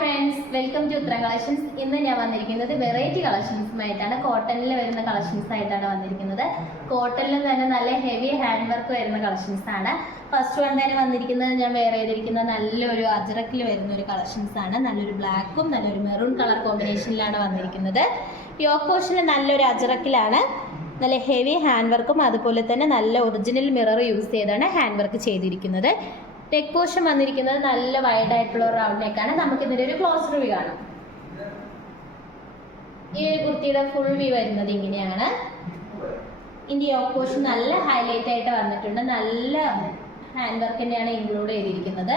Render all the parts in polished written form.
Friends, welcome to Uthara collections. ഇന്ന് ഞാൻ വന്നിരിക്കുന്നത് വെറൈറ്റി കളക്ഷൻസുമായിട്ടാണ്. കോട്ടണിൽ വരുന്ന കളക്ഷൻസ് ആയിട്ടാണ് വന്നിരിക്കുന്നത്. കോട്ടണിൽ തന്നെ നല്ല ഹെവി ഹാൻഡ് വർക്ക് വരുന്ന കളക്ഷൻസ് ആണ്. ഫസ്റ്റ് വൺ തന്നെ വന്നിരിക്കുന്നത് ഞാൻ വെയർ ചെയ്തിരിക്കുന്ന നല്ലൊരു അജ്രക്കിൽ വരുന്ന ഒരു കളക്ഷൻസ് ആണ്. നല്ലൊരു ബ്ലാക്കും നല്ലൊരു മെറൂൺ കളർ കോമ്പിനേഷനിലാണ് വന്നിരിക്കുന്നത്. യോക്ക് പോർഷന് നല്ലൊരു അജ്രക്കിലാണ്. നല്ല ഹെവി ഹാൻഡ് വർക്കും അതുപോലെ തന്നെ നല്ല ഒറിജിനൽ മിറർ യൂസ് ചെയ്താണ് ഹാൻഡ് വർക്ക് ചെയ്തിരിക്കുന്നത്. നെക്ക് പോർഷൻ വന്നിരിക്കുന്നത് നല്ല വൈഡ് ആയിട്ടുള്ള ഒരു റൗണ്ട് നെക്കാണ്. നമുക്ക് ഇതിന്റെ ഒരു ക്ലോസ് റിവ്യൂ കാണാം. ഈ ഒരു കുർത്തിയുടെ ഫുൾ വ്യൂ വരുന്നത് ഇങ്ങനെയാണ്. ഇതിന്റെ യോക്ക് പോർഷൻ നല്ല ഹൈലൈറ്റ് ആയിട്ട് വന്നിട്ടുണ്ട്. നല്ല ഹാൻഡ് വർക്ക് തന്നെയാണ് ഇൻക്ലൂഡ് ചെയ്തിരിക്കുന്നത്.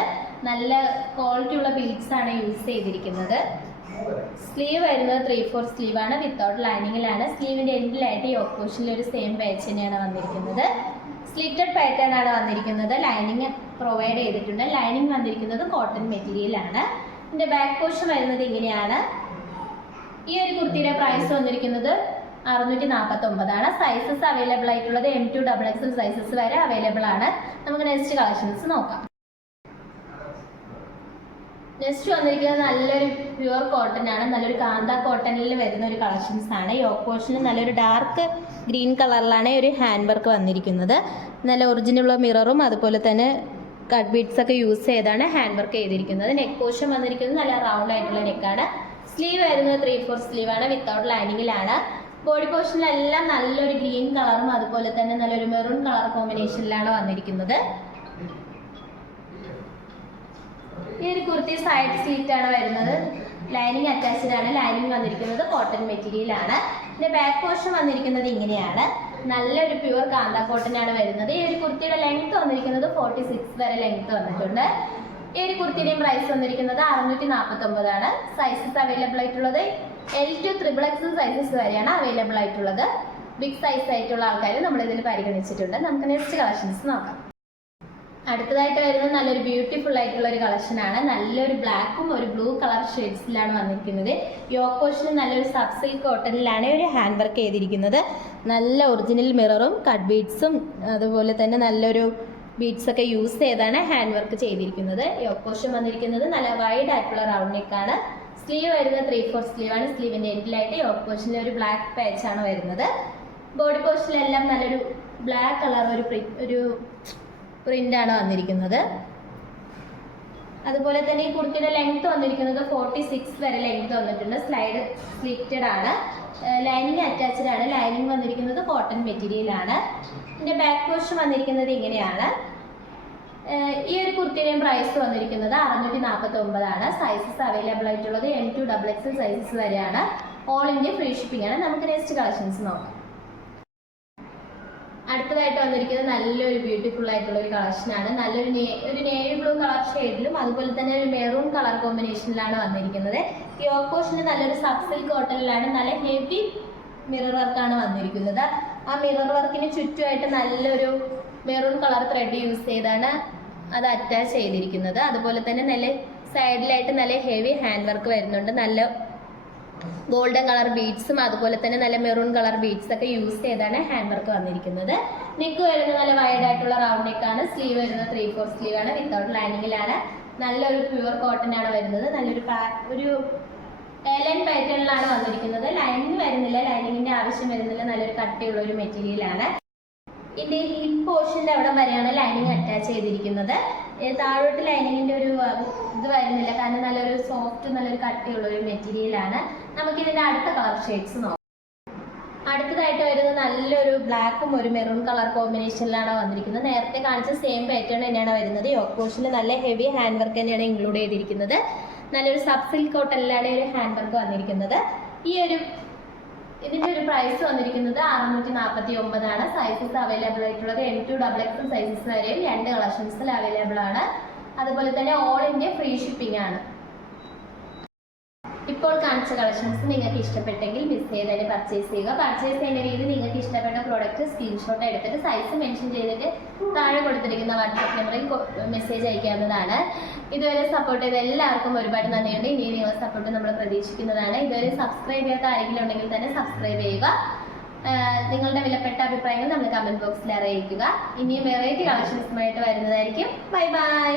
നല്ല ക്വാളിറ്റി ഉള്ള ബീഡ്സ് ആണ് യൂസ് ചെയ്തിരിക്കുന്നത്. സ്ലീവ് വരുന്നത് 3/4 സ്ലീവ് ആണ്, വിത്തൗട്ട് ലൈനിങ്ങിലാണ്. സ്ലീവിന്റെ എൻഡിലായിട്ട് യോക്ക് പോർഷനിൽ ഒരു സെയിം പാച്ച് തന്നെയാണ് വന്നിരിക്കുന്നത്. സ്ലിറ്റഡ് പാറ്റേൺ ആണ് വന്നിരിക്കുന്നത്. ലൈനിങ് പ്രൊവൈഡ് ചെയ്തിട്ടുണ്ട്. ലൈനിങ് വന്നിരിക്കുന്നത് കോട്ടൺ മെറ്റീരിയൽ ആണ്. ഇതിന്റെ ബാക്ക് പോർഷൻ വരുന്നത് ഇങ്ങനെയാണ്. ഈ ഒരു കുർത്തിയുടെ പ്രൈസ് വന്നിരിക്കുന്നത് 649 ആണ്. സൈസസ് അവൈലബിൾ ആയിട്ടുള്ളത് M2 XXL സൈസസ് വരെ അവൈലബിൾ ആണ്. നമുക്ക് നെക്സ്റ്റ് കളക്ഷൻസ് നോക്കാം. നെക്സ്റ്റ് വന്നിരിക്കുന്നത് നല്ലൊരു പ്യുവർ കോട്ടൺ ആണ്. നല്ലൊരു കാന്ത കോട്ടണിൽ വരുന്ന ഒരു കളക്ഷൻസ് ആണ്. യോക്ക് പോർഷനിൽ നല്ലൊരു ഡാർക്ക് ഗ്രീൻ കളറിലാണ് ഒരു ഹാൻഡ് വർക്ക് വന്നിരിക്കുന്നത്. നല്ല ഒറിജിനൽ മിററും അതുപോലെ തന്നെ കട്ട് ബീഡ്സ് ഒക്കെ യൂസ് ചെയ്താണ് ഹാൻഡ് വർക്ക് ചെയ്തിരിക്കുന്നത്. നെക്ക് പോർഷൻ വന്നിരിക്കുന്നത് നല്ല റൗണ്ട് ആയിട്ടുള്ള നെക്കാണ്. സ്ലീവ് വരുന്നത് 3/4 സ്ലീവ് ആണ്, വിത്തൗട്ട് ലൈനിങ്ങിലാണ്. ബോഡി പോർഷനിലെല്ലാം നല്ലൊരു ഗ്രീൻ കളറും അതുപോലെ തന്നെ നല്ലൊരു മെറൂൺ കളർ കോമ്പിനേഷനിലാണ് വന്നിരിക്കുന്നത്. ഈ ഒരു കുർത്തി സൈഡ് സ്ലിറ്റ് ആണ് വരുന്നത്. ലൈനിങ് അറ്റാച്ച്ഡ് ആണ്. ലൈനിങ് വന്നിരിക്കുന്നത് കോട്ടൺ മെറ്റീരിയൽ ആണ്. ഇതിന്റെ ബാക്ക് പോർഷൻ വന്നിരിക്കുന്നത് ഇങ്ങനെയാണ്. നല്ലൊരു പ്യുവർ കാന്ത കോട്ടൺ ആണ് വരുന്നത്. ഈ ഒരു കുർത്തിയുടെ ലെങ്ത് വന്നിരിക്കുന്നത് 46 വരെ ലെങ്ത് വന്നിട്ടുണ്ട്. ഈ ഒരു കുർത്തിയുടെയും പ്രൈസ് വന്നിരിക്കുന്നത് 649 ആണ്. സൈസസ് അവൈലബിൾ ആയിട്ടുള്ളത് L2 XXL സൈസസ് വരെയാണ് അവൈലബിൾ ആയിട്ടുള്ളത്. ബിഗ് സൈസ് ആയിട്ടുള്ള ആൾക്കാർ നമ്മൾ ഇതിൽ പരിഗണിച്ചിട്ടുണ്ട്. നമുക്ക് നെക്സ്റ്റ് കളക്ഷൻസ് നോക്കാം. അടുത്തതായിട്ട് വരുന്നത് നല്ലൊരു ബ്യൂട്ടിഫുൾ ആയിട്ടുള്ള ഒരു കളക്ഷൻ ആണ്. നല്ലൊരു ബ്ലാക്കും ഒരു ബ്ലൂ കളർ ഷെയ്ഡ്സിലാണ് വന്നിരിക്കുന്നത്. യോക്ക് പോർഷനിൽ നല്ലൊരു സബ് സിൽക്ക് കോട്ടണിലാണ് ഒരു ഹാൻഡ് വർക്ക് ചെയ്തിരിക്കുന്നത്. നല്ല ഒറിജിനൽ മിററും കട്ട് ബീഡ്സും അതുപോലെ തന്നെ നല്ലൊരു ബീഡ്സ് ഒക്കെ യൂസ് ചെയ്താണ് ഹാൻഡ് വർക്ക് ചെയ്തിരിക്കുന്നത്. യോക്ക് പോർഷൻ വന്നിരിക്കുന്നത് നല്ല വൈഡ് ആയിട്ടുള്ള റൗണ്ട് നെക്കാണ്. സ്ലീവ് വരുന്നത് 3/4 സ്ലീവ് ആണ്. സ്ലീവിന്റെ എൻഡിലായിട്ട് യോക്ക് പോർഷനിൽ ഒരു ബ്ലാക്ക് പാച്ച് ആണ് വരുന്നത്. ബോഡി പോർഷനിലെല്ലാം നല്ലൊരു ബ്ലാക്ക് കളർ ഒരു പ്രിന്റ് ആണ് വന്നിരിക്കുന്നത്. അതുപോലെ തന്നെ ഈ കുർത്തിയുടെ ലെങ്ത് വന്നിരിക്കുന്നത് 46 വരെ ലെങ്ത് വന്നിട്ടുണ്ട്. സ്ലൈഡ് സ്ലിറ്റഡ് ആണ്. ലൈനിങ് അറ്റാച്ച്ഡ് ആണ്. ലൈനിങ് വന്നിരിക്കുന്നത് കോട്ടൺ മെറ്റീരിയൽ ആണ്. ഇതിന്റെ ബാക്ക് പോർഷൻ വന്നിരിക്കുന്നത് ഇങ്ങനെയാണ്. ഈ ഒരു കുർത്തിയുടെയും പ്രൈസ് വന്നിരിക്കുന്നത് 649 ആണ്. സൈസസ് അവൈലബിൾ ആയിട്ടുള്ളത് M2 XXL സൈസസ് വരെയാണ്. ഓൾ ഇന്ത്യ ഫ്രീ ഷിപ്പിംഗ് ആണ്. നമുക്ക് നെക്സ്റ്റ് കളക്ഷൻസ് നോക്കാം. അടുത്തതായിട്ട് വന്നിരിക്കുന്നത് നല്ലൊരു ബ്യൂട്ടിഫുൾ ആയിട്ടുള്ള ഒരു കളക്ഷൻ ആണ്. നല്ലൊരു നേവി ബ്ലൂ കളർ ഷെയ്ഡിലും അതുപോലെ തന്നെ ഒരു മെറൂൺ കളർ കോമ്പിനേഷനിലാണ് വന്നിരിക്കുന്നത്. യോക്ക് പോർഷന് നല്ലൊരു സബ് സിൽക്ക് കോട്ടണിലാണ്. നല്ല ഹെവി മിറർ വർക്കാണ് വന്നിരിക്കുന്നത്. ആ മിറർ വർക്കിന് ചുറ്റുമായിട്ട് നല്ലൊരു മെറൂൺ കളർ ത്രെഡ് യൂസ് ചെയ്താണ് അത് അറ്റാച്ച് ചെയ്തിരിക്കുന്നത്. അതുപോലെ തന്നെ നല്ല സൈഡിലായിട്ട് നല്ല ഹെവി ഹാൻഡ് വർക്ക് വരുന്നുണ്ട്. നല്ല ഗോൾഡൻ കളർ ബീഡ്സും അതുപോലെ തന്നെ നല്ല മെറൂൺ കളർ ബീഡ്സ് ഒക്കെ യൂസ് ചെയ്താണ് ഹാൻഡ് വർക്ക് വന്നിരിക്കുന്നത്. നെക്ക് വരുന്നത് നല്ല വൈഡ് ആയിട്ടുള്ള റൗണ്ട് നെക്കാണ്. സ്ലീവ് വരുന്നത് 3/4 സ്ലീവ് ആണ്, വിത്തൗട്ട് ലൈനിങ്ങിലാണ്. നല്ലൊരു പ്യുവർ കോട്ടൺ ആണ് വരുന്നത്. നല്ലൊരു ഒരു എലൈൻ പാറ്റേണിലാണ് വന്നിരിക്കുന്നത്. ലൈനിങ് വരുന്നില്ല, ലൈനിങ്ങിന്റെ ആവശ്യം വരുന്നില്ല. നല്ലൊരു കട്ടിയുള്ള ഒരു മെറ്റീരിയൽ ആണ്. ഇതിന്റെ ഹിപ്പ് പോർഷന്റെ അവിടെ വരെയാണ് ലൈനിങ് അറ്റാച്ച് ചെയ്തിരിക്കുന്നത്. താഴോട്ട് ലൈനിങ്ങിന്റെ ഒരു ഇത് വരുന്നില്ല, കാരണം നല്ലൊരു സോഫ്റ്റ് നല്ലൊരു കട്ടിയുള്ള ഒരു മെറ്റീരിയൽ ആണ്. നമുക്ക് ഇതിന്റെ അടുത്ത കളർ ഷെയ്ഡ്സ് നോക്കാം. അടുത്തതായിട്ട് വരുന്നത് നല്ലൊരു ബ്ലാക്കും ഒരു മെറൂൺ കളർ കോമ്പിനേഷനിലാണ് വന്നിരിക്കുന്നത്. നേരത്തെ കാണിച്ച സെയിം പാറ്റേൺ തന്നെയാണ് വരുന്നത്. യോക്ക് പോർഷനിൽ നല്ല ഹെവി ഹാൻഡ് വർക്ക് തന്നെയാണ് ഇൻക്ലൂഡ് ചെയ്തിരിക്കുന്നത്. നല്ലൊരു സബ് സിൽക്ക് കോട്ടണിലാണ് ഒരു ഹാൻഡ് വർക്ക് വന്നിരിക്കുന്നത്. ഇതിന്റെ ഒരു പ്രൈസ് വന്നിരിക്കുന്നത് 649 ആണ്. സൈസസ് അവൈലബിൾ ആയിട്ടുള്ളത് M2 XXL സൈസസ് വരെയും 2 കളക്ഷൻസിൽ അവൈലബിൾ ആണ്. അതുപോലെ തന്നെ ഓൾ ഇന്ത്യ ഫ്രീ ഷിപ്പിംഗ് ആണ്. ഇപ്പോൾ കാണിച്ച കളക്ഷൻസ് നിങ്ങൾക്ക് ഇഷ്ടപ്പെട്ടെങ്കിൽ മിസ് ചെയ്തതിന് പർച്ചേസ് ചെയ്യുക. പർച്ചേസ് ചെയ്യേണ്ട രീതി നിങ്ങൾക്ക് ഇഷ്ടപ്പെട്ട പ്രോഡക്റ്റ് സ്ക്രീൻഷോട്ട് എടുത്തിട്ട് സൈസ് മെൻഷൻ ചെയ്തിട്ട് താഴെ കൊടുത്തിരിക്കുന്ന വാട്സാപ്പ് നമ്പറിൽ മെസ്സേജ് അയക്കാവുന്നതാണ്. ഇതുവരെ സപ്പോർട്ട് ചെയ്ത എല്ലാവർക്കും ഒരുപാട് നന്ദിയുണ്ട്. ഇനി നിങ്ങളുടെ സപ്പോർട്ട് നമ്മൾ പ്രതീക്ഷിക്കുന്നതാണ്. ഇതുവരെ സബ്സ്ക്രൈബ് ചെയ്യാത്ത ആരെങ്കിലും ഉണ്ടെങ്കിൽ തന്നെ സബ്സ്ക്രൈബ് ചെയ്യുക. നിങ്ങളുടെ വിലപ്പെട്ട അഭിപ്രായങ്ങൾ നമ്മൾ കമന്റ് ബോക്സിൽ അറിയിക്കുക. ഇനിയും വെറൈറ്റി കളക്ഷൻസുമായിട്ട് വരുന്നതായിരിക്കും. Bye bye.